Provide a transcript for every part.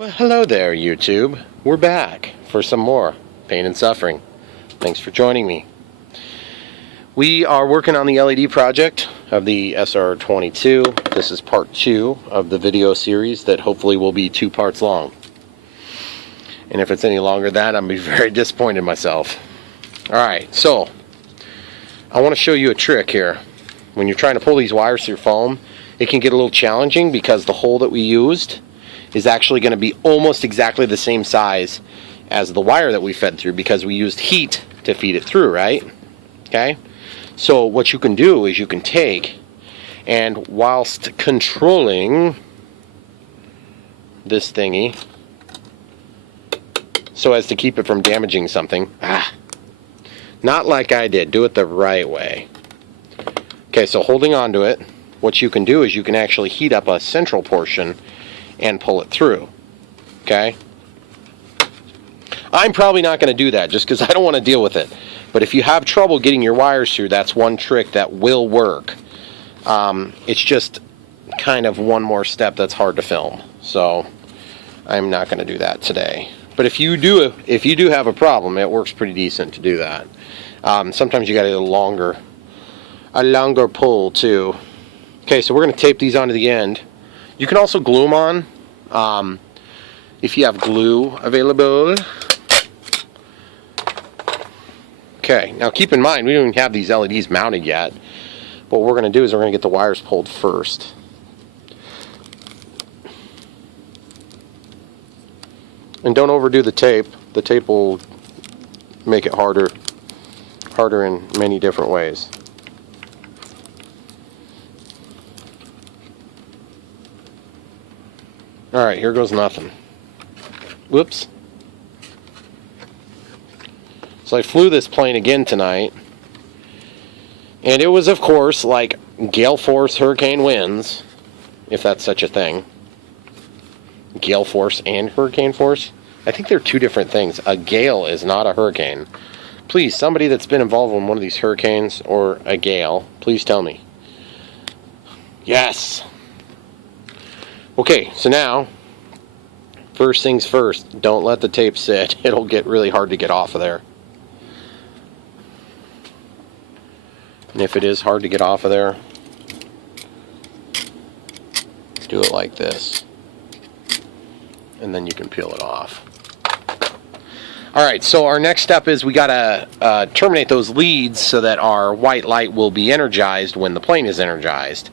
Well, hello there, YouTube. We're back for some more pain and suffering. Thanks for joining me. We are working on the LED project of the SR22. This is part 2 of the video series that hopefully will be 2 parts long. And if it's any longer than that, I'm going to be very disappointed in myself. Alright, so I want to show you a trick here. When you're trying to pull these wires through foam, it can get a little challenging because the hole that we used is actually going to be almost exactly the same size as the wire that we fed through because we used heat to feed it through, right? Okay? So what you can do is you can take, and whilst controlling this thingy so as to keep it from damaging something, not like I did, do it the right way. Okay, so holding on to it, what you can do is you can actually heat up a central portion and pull it through. Okay? I'm probably not going to do that just because I don't want to deal with it. But if you have trouble getting your wires through, that's one trick that will work. It's just kind of one more step that's hard to film. So I'm not going to do that today. But if you do have a problem, it works pretty decent to do that. Sometimes you got a longer pull too. Okay, so we're going to tape these onto the end. You can also glue them on if you have glue available. Okay, now keep in mind we don't even have these LEDs mounted yet. What we're going to do is we're going to get the wires pulled first. And don't overdo the tape. The tape will make it harder in many different ways. Alright, here goes nothing. Whoops. So I flew this plane again tonight. And it was, of course, like gale force hurricane winds, if that's such a thing. Gale force and hurricane force? I think they're two different things. A gale is not a hurricane. Please, somebody that's been involved in one of these hurricanes or a gale, please tell me. Yes! Okay, so now, first things first, don't let the tape sit. It'll get really hard to get off of there. And if it is hard to get off of there, do it like this. And then you can peel it off. Alright, so our next step is we gotta terminate those leads so that our white light will be energized when the plane is energized.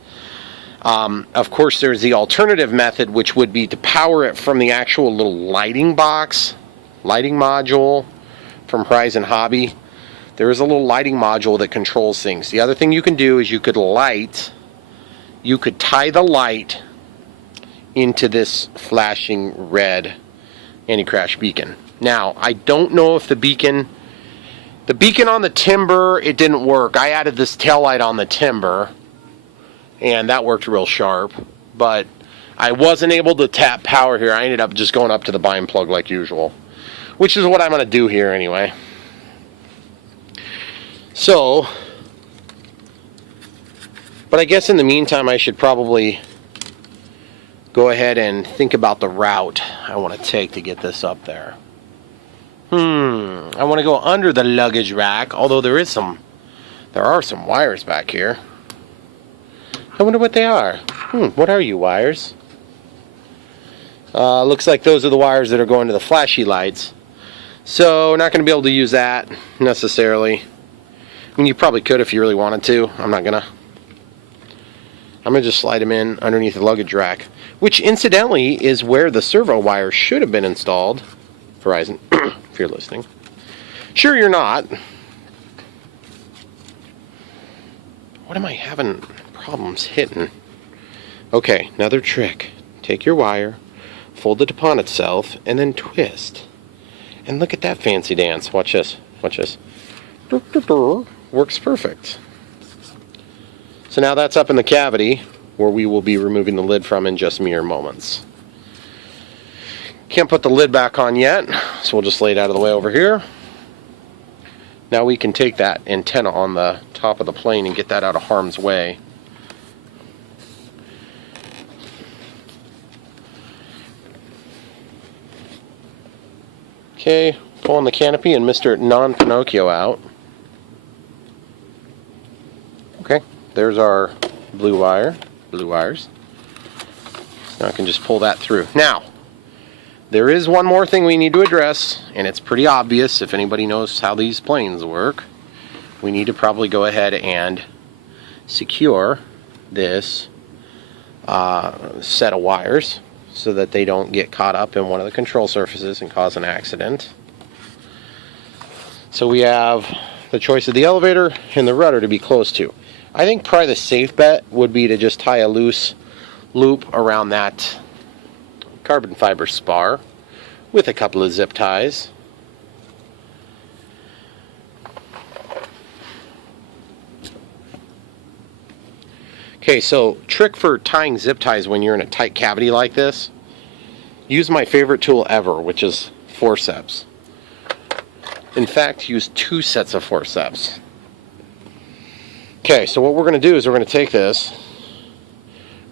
Of course, there's the alternative method, which would be to power it from the actual little lighting box, lighting module from Horizon Hobby. There is a little lighting module that controls things. The other thing you can do is you could tie the light into this flashing red anti-crash beacon. Now, I don't know if the beacon on the timber, it didn't work. I added this tail light on the timber, and that worked real sharp, but I wasn't able to tap power here. I ended up just going up to the bind plug like usual, which is what I'm going to do here anyway. So, but I guess in the meantime I should probably go ahead and think about the route I want to take to get this up there. I want to go under the luggage rack, although there are some wires back here. I wonder what they are. What are you wires? Looks like those are the wires that are going to the flashy lights. So, not going to be able to use that necessarily. I mean, you probably could if you really wanted to. I'm going to just slide them in underneath the luggage rack, which incidentally is where the servo wire should have been installed. Verizon, if you're listening. Sure, you're not. What am I having problems hitting? Okay, another trick. Take your wire, fold it upon itself, and then twist. And look at that fancy dance. Watch this. Watch this. Works perfect. So now that's up in the cavity where we will be removing the lid from in just mere moments. Can't put the lid back on yet, so we'll just lay it out of the way over here. Now we can take that antenna on the top of the plane and get that out of harm's way. Okay, pulling the canopy and Mr. Non-Pinocchio out. Okay, there's our blue wires. Now I can just pull that through. Now, there is one more thing we need to address, and it's pretty obvious if anybody knows how these planes work. We need to probably go ahead and secure this set of wires so that they don't get caught up in one of the control surfaces and cause an accident. So we have the choice of the elevator and the rudder to be close to. I think probably the safe bet would be to just tie a loose loop around that carbon fiber spar with a couple of zip ties. Okay, so trick for tying zip ties when you're in a tight cavity like this, use my favorite tool ever, which is forceps. In fact, use 2 sets of forceps. Okay, so what we're going to do is we're going to take this,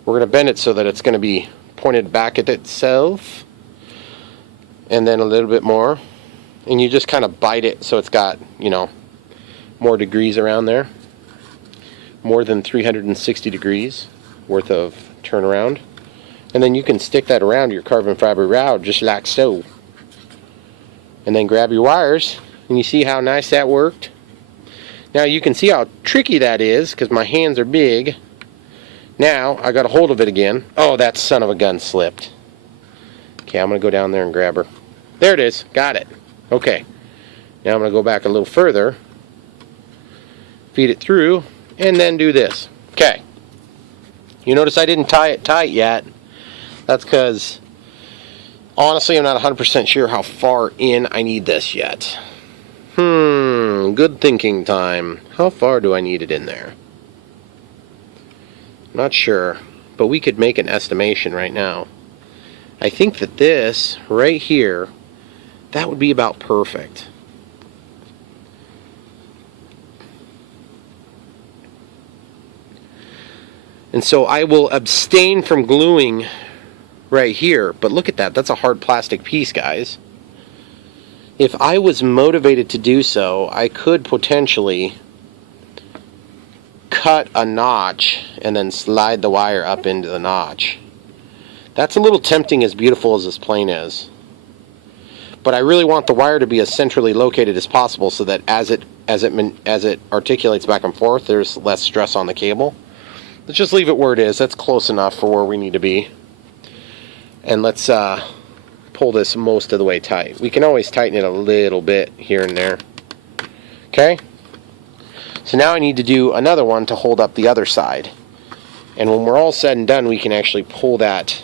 we're going to bend it so that it's going to be pointed back at itself, and then a little bit more, and you just kind of bite it so it's got, you know, more degrees around there. More than 360 degrees worth of turnaround, and then you can stick that around your carbon fiber rod just like so, and then grab your wires, and you see how nice that worked. Now you can see how tricky that is because my hands are big. Now I got a hold of it again. Oh, that son of a gun slipped. Okay, I'm gonna go down there and grab her. There it is, got it. Okay, now I'm gonna go back a little further, feed it through, and then do this. Okay. You notice I didn't tie it tight yet. That's because, honestly, I'm not 100% sure how far in I need this yet. Good thinking time. How far do I need it in there? Not sure, but we could make an estimation right now. I think that this, right here, that would be about perfect. And so I will abstain from gluing right here, but look at that, that's a hard plastic piece, guys. If I was motivated to do so, I could potentially cut a notch and then slide the wire up into the notch. That's a little tempting, as beautiful as this plane is. But I really want the wire to be as centrally located as possible so that as it articulates back and forth, there's less stress on the cable. Let's just leave it where it is. That's close enough for where we need to be. And let's pull this most of the way tight. We can always tighten it a little bit here and there. Okay? So now I need to do another one to hold up the other side. And when we're all said and done, we can actually pull that.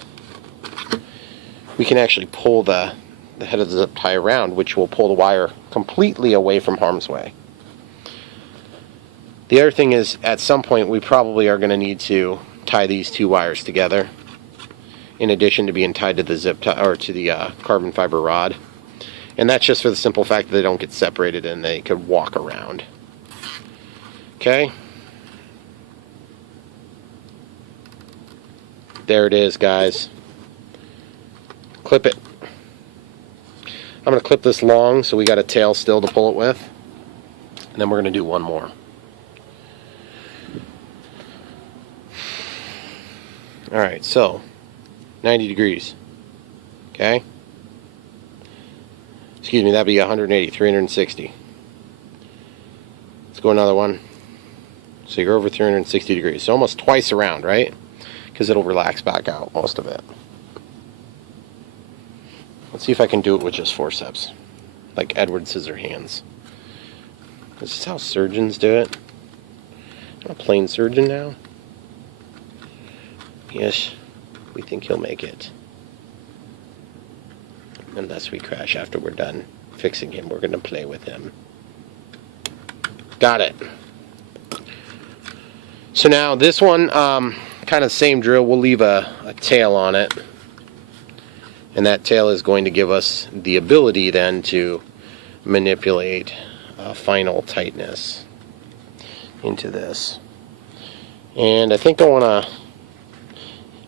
We can actually pull the head of the zip tie around, which will pull the wire completely away from harm's way. The other thing is, at some point, we probably are going to need to tie these 2 wires together, in addition to being tied to the zip tie or to the carbon fiber rod, and that's just for the simple fact that they don't get separated and they could walk around. Okay, there it is, guys. Clip it. I'm going to clip this long, so we got a tail still to pull it with, and then we're going to do one more. Alright, so 90 degrees. Okay? Excuse me, that'd be 180, 360. Let's go another one. So you're over 360 degrees. So almost twice around, right? Because it'll relax back out, most of it. Let's see if I can do it with just forceps. Like Edward Scissorhands. This is how surgeons do it. I'm a plain surgeon now. Yes, we think he'll make it. Unless we crash after we're done fixing him, we're going to play with him. Got it. So now this one, kind of same drill. We'll leave a tail on it. And that tail is going to give us the ability then to manipulate final tightness into this. And I think I want to,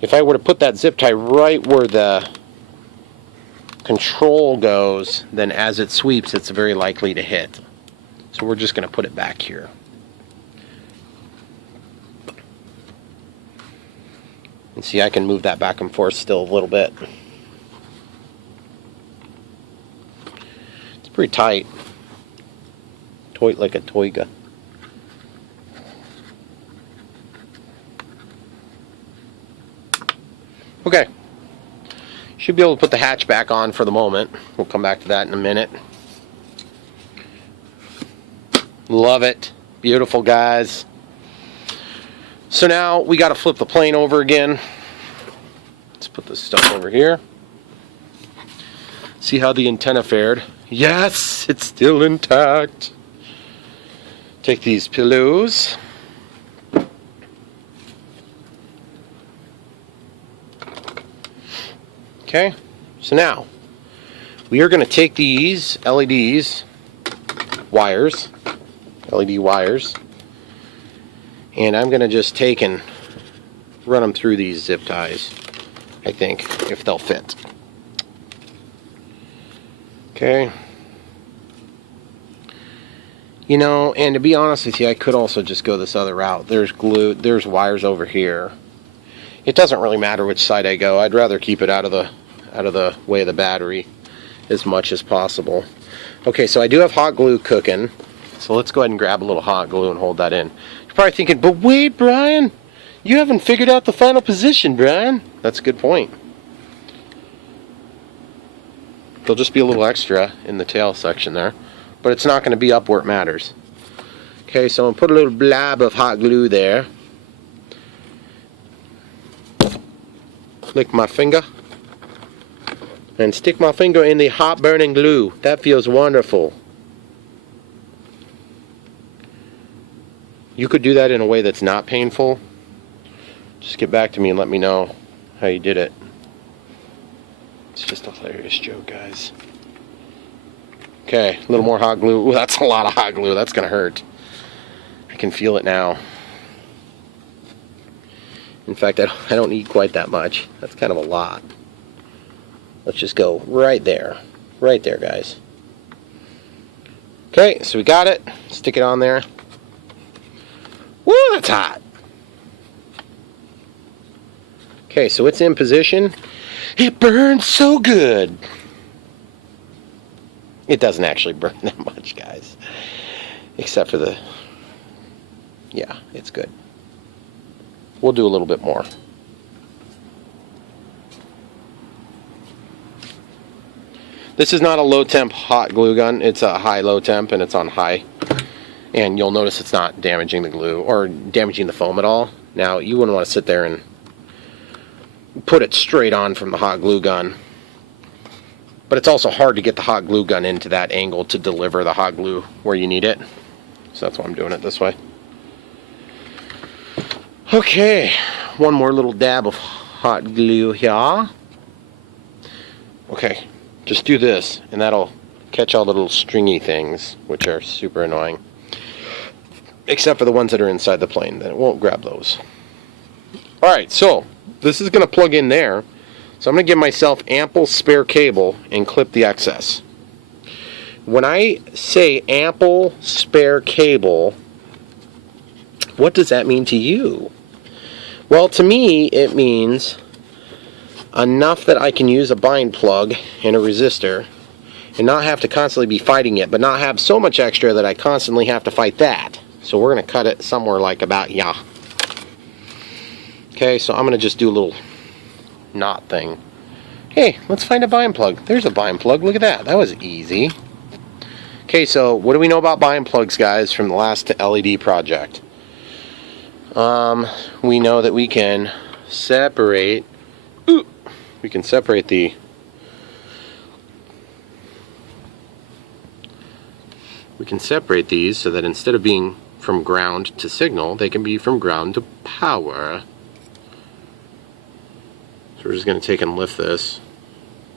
if I were to put that zip tie right where the control goes, then as it sweeps, it's very likely to hit. So we're just going to put it back here. And see, I can move that back and forth still a little bit. It's pretty tight. Tight like a toiga. Okay. Should be able to put the hatch back on for the moment. We'll come back to that in a minute. Love it. Beautiful, guys. So now we got to flip the plane over again. Let's put this stuff over here. See how the antenna fared. Yes, it's still intact. Take these pillows. Okay, so now we are going to take these LEDs, wires, LED wires, and I'm going to just take and run them through these zip ties, I think, if they'll fit. Okay. You know, and to be honest with you, I could also just go this other route. There's glue, there's wires over here. It doesn't really matter which side I go. I'd rather keep it out of the way of the battery as much as possible. Okay, so I do have hot glue cooking. So let's go ahead and grab a little hot glue and hold that in. You're probably thinking, but wait, Brian, you haven't figured out the final position, Brian. That's a good point. There'll just be a little extra in the tail section there, but it's not going to be up where it matters. Okay, so I'm going to put a little blab of hot glue there. Lick my finger and stick my finger in the hot burning glue. That feels wonderful. You could do that in a way that's not painful. Just get back to me and let me know how you did it. It's just a hilarious joke, guys. Okay, a little more hot glue. Ooh, that's a lot of hot glue. That's gonna hurt. I can feel it now. In fact, I don't need quite that much. That's kind of a lot. Let's just go right there. Right there, guys. Okay, so we got it. Stick it on there. Woo, that's hot. Okay, so it's in position. It burns so good. It doesn't actually burn that much, guys. Except for the... Yeah, it's good. We'll do a little bit more. This is not a low temp hot glue gun. It's a high low temp, and it's on high. And you'll notice it's not damaging the glue or damaging the foam at all. Now, you wouldn't want to sit there and put it straight on from the hot glue gun. But it's also hard to get the hot glue gun into that angle to deliver the hot glue where you need it. So that's why I'm doing it this way. Okay, one more little dab of hot glue here. Okay, just do this, and that'll catch all the little stringy things, which are super annoying. Except for the ones that are inside the plane, then it won't grab those. Alright, so this is going to plug in there. So I'm going to give myself ample spare cable and clip the excess. When I say ample spare cable, what does that mean to you? Well, to me, it means enough that I can use a bind plug and a resistor and not have to constantly be fighting it, but not have so much extra that I constantly have to fight that. So we're going to cut it somewhere like about yeah. Okay, so I'm going to just do a little knot thing. Hey, let's find a bind plug. There's a bind plug. Look at that. That was easy. Okay, so what do we know about bind plugs, guys, from the last LED project? We know that we can separate. We can separate the. We can separate these so that instead of being from ground to signal, they can be from ground to power. So we're just going to take and lift this,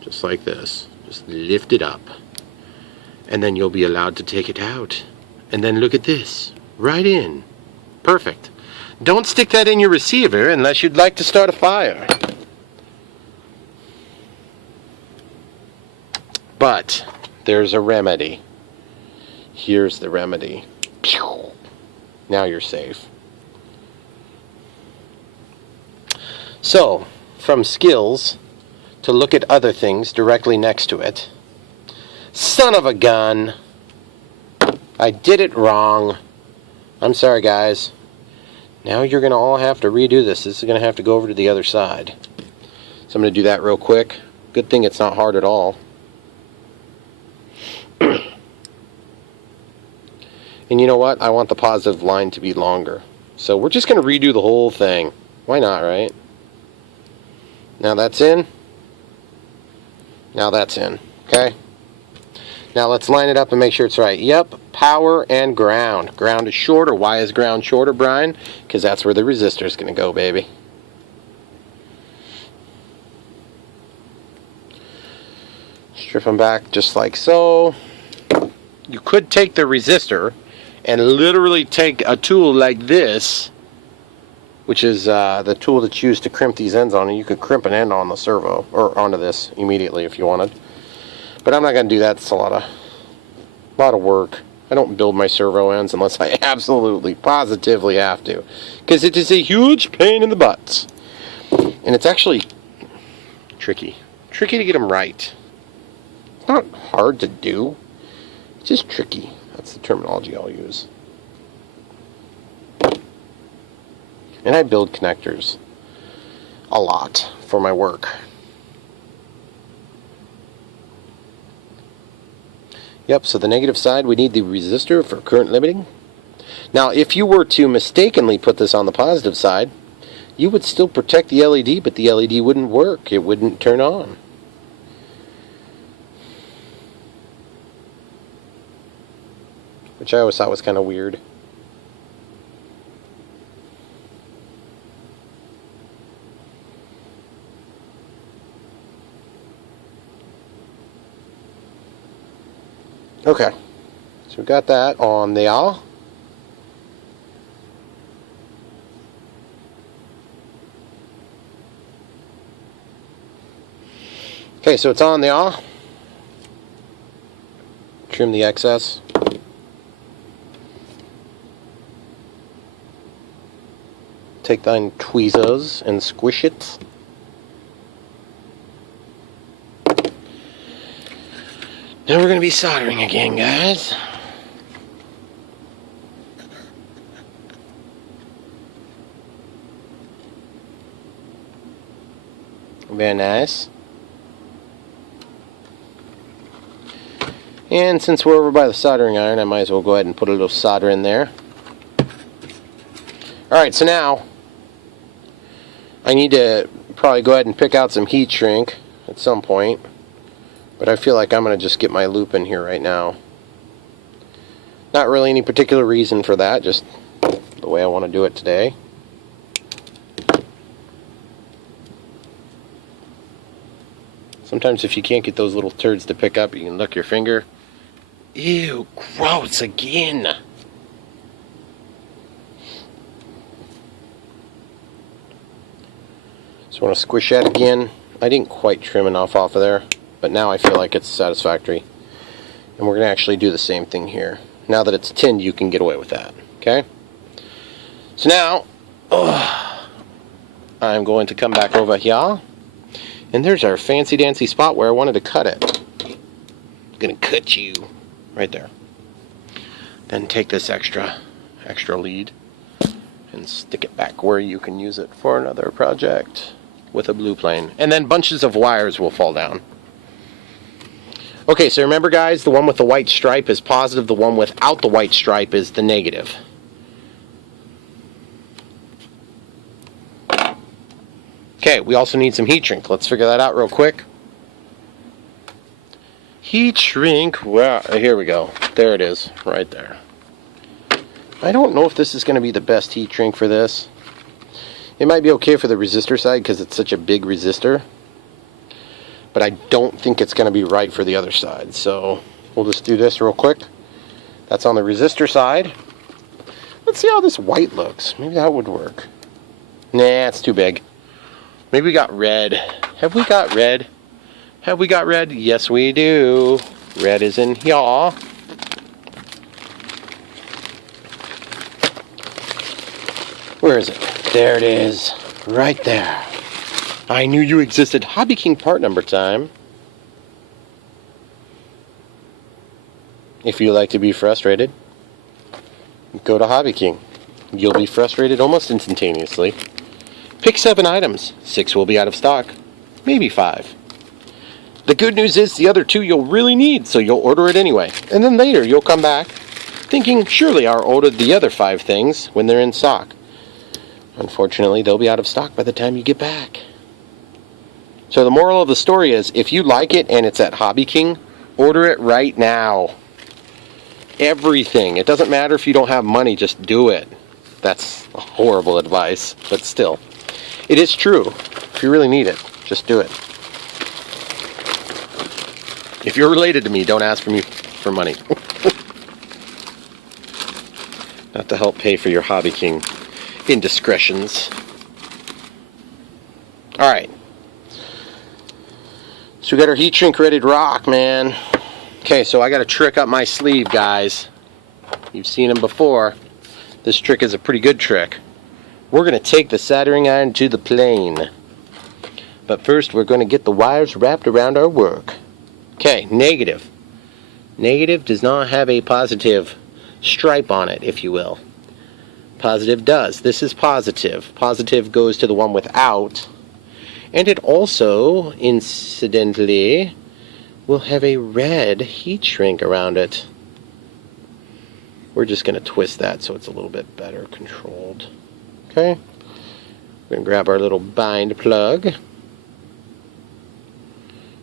just like this. Just lift it up. And then you'll be allowed to take it out. And then look at this, right in. Perfect. Don't stick that in your receiver unless you'd like to start a fire. But there's a remedy. Here's the remedy. Now you're safe. So, from skills to look at other things directly next to it. Son of a gun! I did it wrong. I'm sorry, guys. Now you're going to all have to redo this. This is going to have to go over to the other side. So I'm going to do that real quick. Good thing it's not hard at all. And you know what? I want the positive line to be longer. So we're just going to redo the whole thing. Why not, right? Now that's in. Now that's in. Okay? Now let's line it up and make sure it's right. Yep, power and ground. Ground is shorter. Why is ground shorter, Brian? Because that's where the resistor is going to go, baby. Strip them back just like so. You could take the resistor and literally take a tool like this, which is the tool that's used to crimp these ends on, and you could crimp an end on the servo, or onto this immediately if you wanted. But I'm not going to do that. It's a lot of work. I don't build my servo ends unless I absolutely, positively have to, because it is a huge pain in the butt. And it's actually tricky to get them right. It's not hard to do. It's just tricky. That's the terminology I'll use. And I build connectors a lot for my work. Yep, so the negative side, we need the resistor for current limiting. Now, if you were to mistakenly put this on the positive side, you would still protect the LED, but the LED wouldn't work. It wouldn't turn on. Which I always thought was kind of weird. Okay, so we got that on there. Okay, so it's on there. Trim the excess. Take thine tweezers and squish it. Now we're going to be soldering again, guys. Very nice. And since we're over by the soldering iron, I might as well go ahead and put a little solder in there. Alright, so now I need to probably go ahead and pick out some heat shrink at some point. But I feel like I'm going to just get my loop in here right now. Not really any particular reason for that, just the way I want to do it today. Sometimes if you can't get those little turds to pick up, you can lick your finger. Ew, gross again. So I want to squish that again. I didn't quite trim enough off of there, but now I feel like it's satisfactory. And we're going to actually do the same thing here. Now that it's tinned, you can get away with that. Okay? So now, I'm going to come back over here. And there's our fancy dancy spot where I wanted to cut it. I'm going to cut you right there. Then take this extra lead and stick it back where you can use it for another project with a blue plane. And then bunches of wires will fall down. Okay, so remember guys, the one with the white stripe is positive, the one without the white stripe is the negative. Okay, we also need some heat shrink. Let's figure that out real quick. Heat shrink, well, here we go. There it is, right there. I don't know if this is going to be the best heat shrink for this. It might be okay for the resistor side because it's such a big resistor. But I don't think it's going to be right for the other side. So we'll just do this real quick. That's on the resistor side. Let's see how this white looks. Maybe that would work. Nah, it's too big. Maybe we got red. Have we got red? Have we got red? Yes, we do. Red is in here. Where is it? There it is. Right there. I knew you existed. Hobby King part number time. If you like to be frustrated, go to Hobby King. You'll be frustrated almost instantaneously. Pick 7 items. 6 will be out of stock. Maybe 5. The good news is the other 2 you'll really need, so you'll order it anyway. And then later you'll come back thinking, surely I'll order the other 5 things when they're in stock. Unfortunately, they'll be out of stock by the time you get back. So the moral of the story is, if you like it and it's at Hobby King, order it right now. Everything. It doesn't matter if you don't have money, just do it. That's horrible advice, but still. It is true. If you really need it, just do it. If you're related to me, don't ask for me for money. Not to help pay for your Hobby King indiscretions. Alright. So we got our heat shrink ready to rock, man. Okay, so I got a trick up my sleeve, guys. You've seen them before. This trick is a pretty good trick. We're going to take the soldering iron to the plane. But first, we're going to get the wires wrapped around our work. Okay, negative. Negative does not have a positive stripe on it, if you will. Positive does. This is positive. Positive goes to the one without. And it also, incidentally, will have a red heat shrink around it. We're just going to twist that so it's a little bit better controlled. Okay? We're going to grab our little bind plug.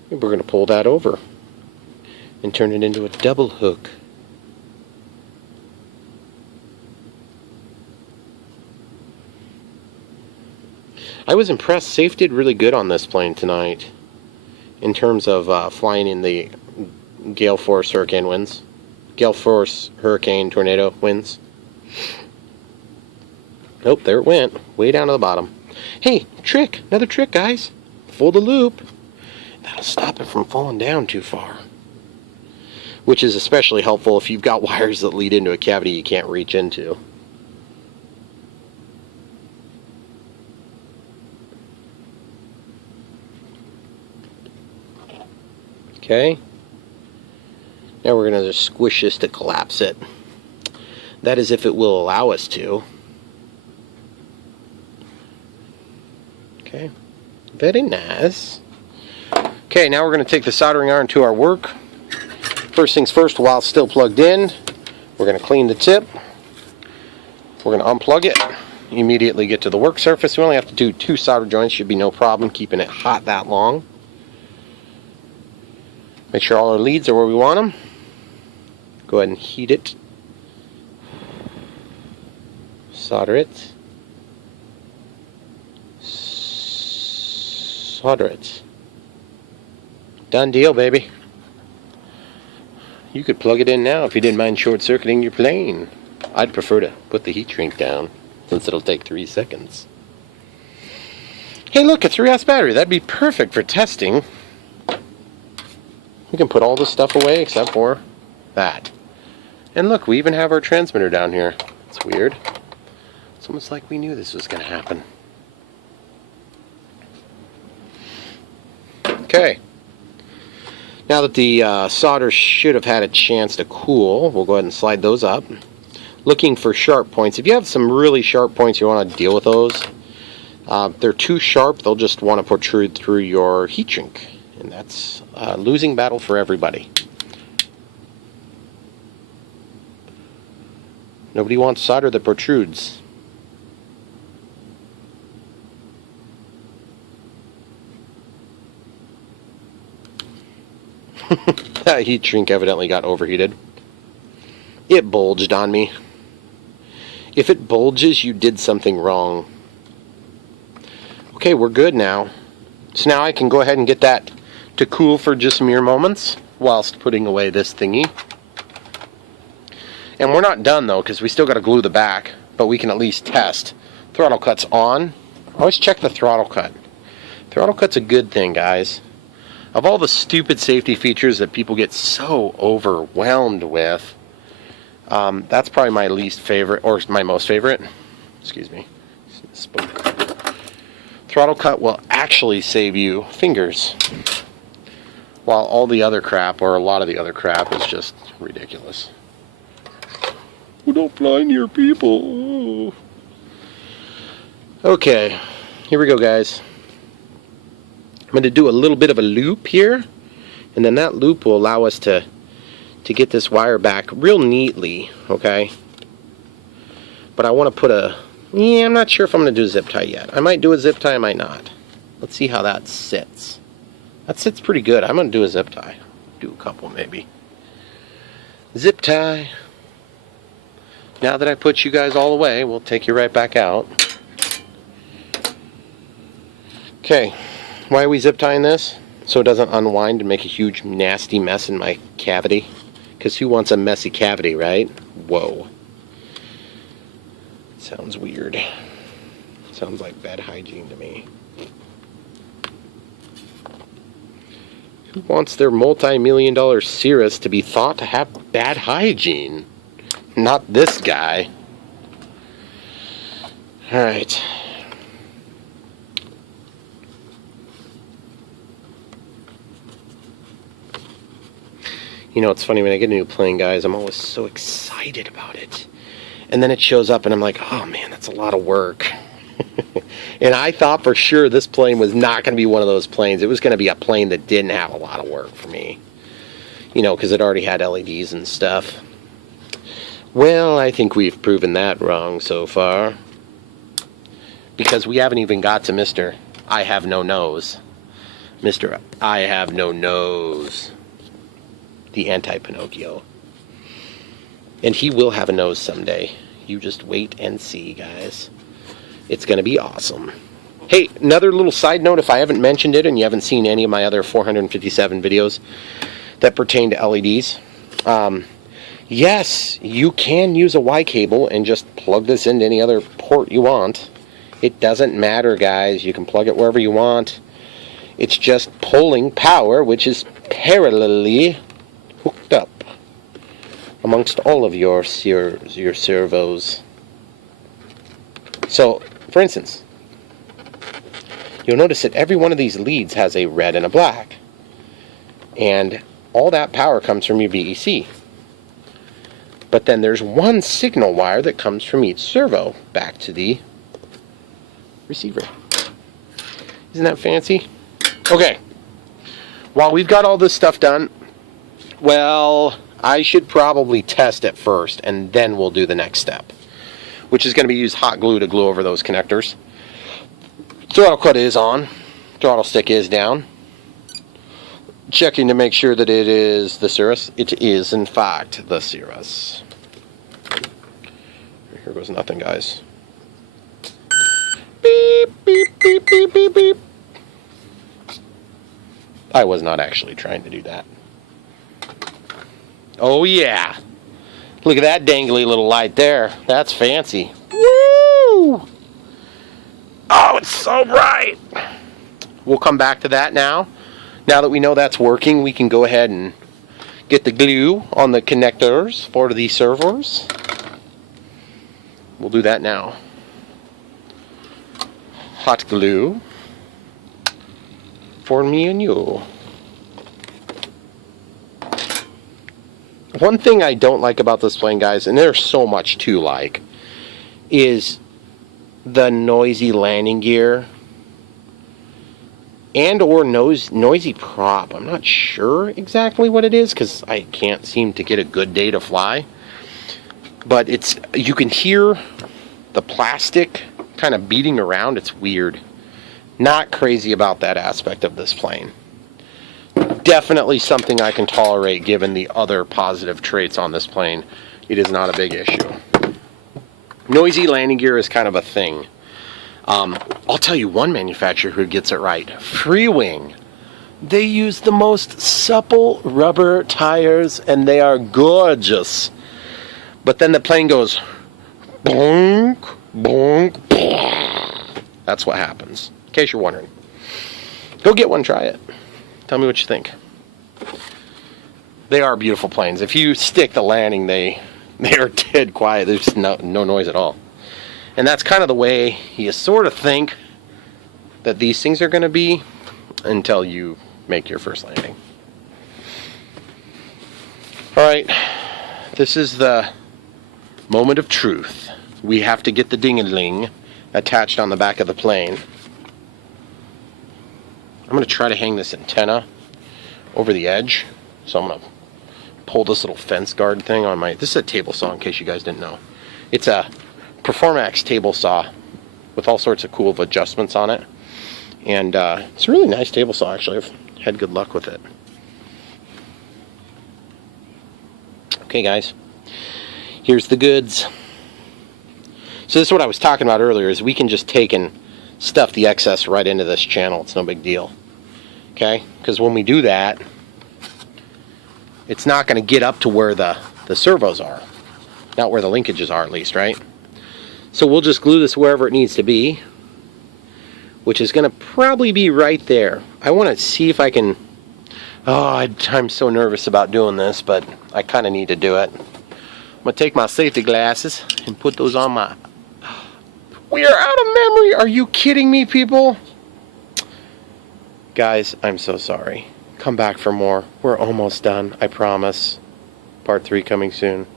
And we're going to pull that over and turn it into a double hook. I was impressed. Safe did really good on this plane tonight in terms of flying in the gale force hurricane winds. Gale force hurricane tornado winds. Nope, there it went. Way down to the bottom. Hey, trick. Another trick, guys. Fold the loop. That'll stop it from falling down too far. Which is especially helpful if you've got wires that lead into a cavity you can't reach into. Okay. Now we're going to just squish this to collapse it. That is if it will allow us to. Okay. Very nice. Okay, now we're going to take the soldering iron to our work. First things first, while it's still plugged in, we're going to clean the tip. We're going to unplug it. Immediately get to the work surface. We only have to do 2 solder joints. Should be no problem keeping it hot that long. Make sure all our leads are where we want them. Go ahead and heat it. Solder it. Solder it. Done deal, baby. You could plug it in now if you didn't mind short-circuiting your plane. I'd prefer to put the heat shrink down, since it'll take 3 seconds. Hey look, a 3S battery. That'd be perfect for testing. We can put all this stuff away except for that. And look, we even have our transmitter down here. It's weird. It's almost like we knew this was going to happen. Okay. Now that the solder should have had a chance to cool, we'll go ahead and slide those up. Looking for sharp points. If you have some really sharp points, you want to deal with those. If they're too sharp, they'll just want to protrude through your heat shrink. And that's a losing battle for everybody. Nobody wants solder that protrudes. That heat shrink evidently got overheated. It bulged on me. If it bulges, you did something wrong. Okay, we're good now. So now I can go ahead and get that to cool for just mere moments whilst putting away this thingy. And we're not done though, because we still got to glue the back, but we can at least test. Throttle cut's on. Always check the throttle cut. Throttle cut's a good thing, guys. Of all the stupid safety features that people get so overwhelmed with, that's probably my least favorite, or my most favorite. Excuse me. Spoke. Throttle cut will actually save you fingers, while all the other crap, or a lot of the other crap, is just ridiculous. Oh, don't fly near people. Okay, here we go, guys. I'm going to do a little bit of a loop here, and then that loop will allow us to get this wire back real neatly, okay? But I want to put a... Yeah, I'm not sure if I'm going to do a zip tie yet. I might do a zip tie, I might not. Let's see how that sits. That sits pretty good. I'm going to do a zip tie. Do a couple, maybe. Zip tie. Now that I put you guys all away, we'll take you right back out. Okay, why are we zip tying this? So it doesn't unwind and make a huge nasty mess in my cavity. Because who wants a messy cavity, right? Whoa. Sounds weird. Sounds like bad hygiene to me. Who wants their multi-million-dollar Cirrus to be thought to have bad hygiene? Not this guy. Alright. You know, it's funny, when I get a new plane, guys, I'm always so excited about it. And then it shows up and I'm like, oh man, that's a lot of work. And I thought for sure this plane was not going to be one of those planes. It was going to be a plane that didn't have a lot of work for me. You know, because it already had LEDs and stuff. Well, I think we've proven that wrong so far. Because we haven't even got to Mr. I have no nose. Mr. I have no nose. The anti-Pinocchio. And he will have a nose someday. You just wait and see, guys. It's going to be awesome. Hey, another little side note, if I haven't mentioned it and you haven't seen any of my other 457 videos that pertain to LEDs, yes, you can use a Y cable and just plug this into any other port you want. It doesn't matter, guys. You can plug it wherever you want. It's just pulling power, which is parallelly hooked up amongst all of your servos. So, for instance, you'll notice that every one of these leads has a red and a black. And all that power comes from your VEC. But then there's one signal wire that comes from each servo back to the receiver. Isn't that fancy? Okay. While we've got all this stuff done, well, I should probably test it first, and then we'll do the next step, which is going to be use hot glue to glue over those connectors. Throttle cut is on. Throttle stick is down. Checking to make sure that it is the Cirrus. It is, in fact, the Cirrus. Here goes nothing, guys. Beep, beep, beep, beep, beep, beep. I was not actually trying to do that. Oh, yeah. Look at that dangly little light there. That's fancy. Woo! Oh, it's so bright. We'll come back to that now. Now that we know that's working, we can go ahead and get the glue on the connectors for the servos. We'll do that now. Hot glue for me and you. One thing I don't like about this plane, guys, and there's so much to like, is the noisy landing gear and or noisy prop. I'm not sure exactly what it is because I can't seem to get a good day to fly. But it's, you can hear the plastic kind of beating around. It's weird. Not crazy about that aspect of this plane. Definitely something I can tolerate given the other positive traits on this plane. It is not a big issue. Noisy landing gear is kind of a thing. I'll tell you one manufacturer who gets it right. Freewing. They use the most supple rubber tires and they are gorgeous. But then the plane goes bonk, bonk, bonk. That's what happens. In case you're wondering. Go get one, try it. Tell me what you think. They are beautiful planes. If you stick the landing, they are dead quiet. There's no noise at all. And that's kind of the way you sort of think that these things are going to be until you make your first landing. Alright, this is the moment of truth. We have to get the ding-a-ling attached on the back of the plane. I'm going to try to hang this antenna over the edge. So I'm going to pull this little fence guard thing on my... This is a table saw, in case you guys didn't know. It's a Performax table saw with all sorts of cool adjustments on it. And it's a really nice table saw, actually. I've had good luck with it. Okay, guys. Here's the goods. So this is what I was talking about earlier, is we can just take and stuff the excess right into this channel. It's no big deal. Okay? Because when we do that, it's not going to get up to where the servos are. Not where the linkages are, at least, right? So we'll just glue this wherever it needs to be, which is going to probably be right there. I want to see if I can... Oh, I'm so nervous about doing this, but I kind of need to do it. I'm going to take my safety glasses and put those on my... We are out of memory! Are you kidding me, people? Guys, I'm so sorry. Come back for more. We're almost done, I promise. Part 3 coming soon.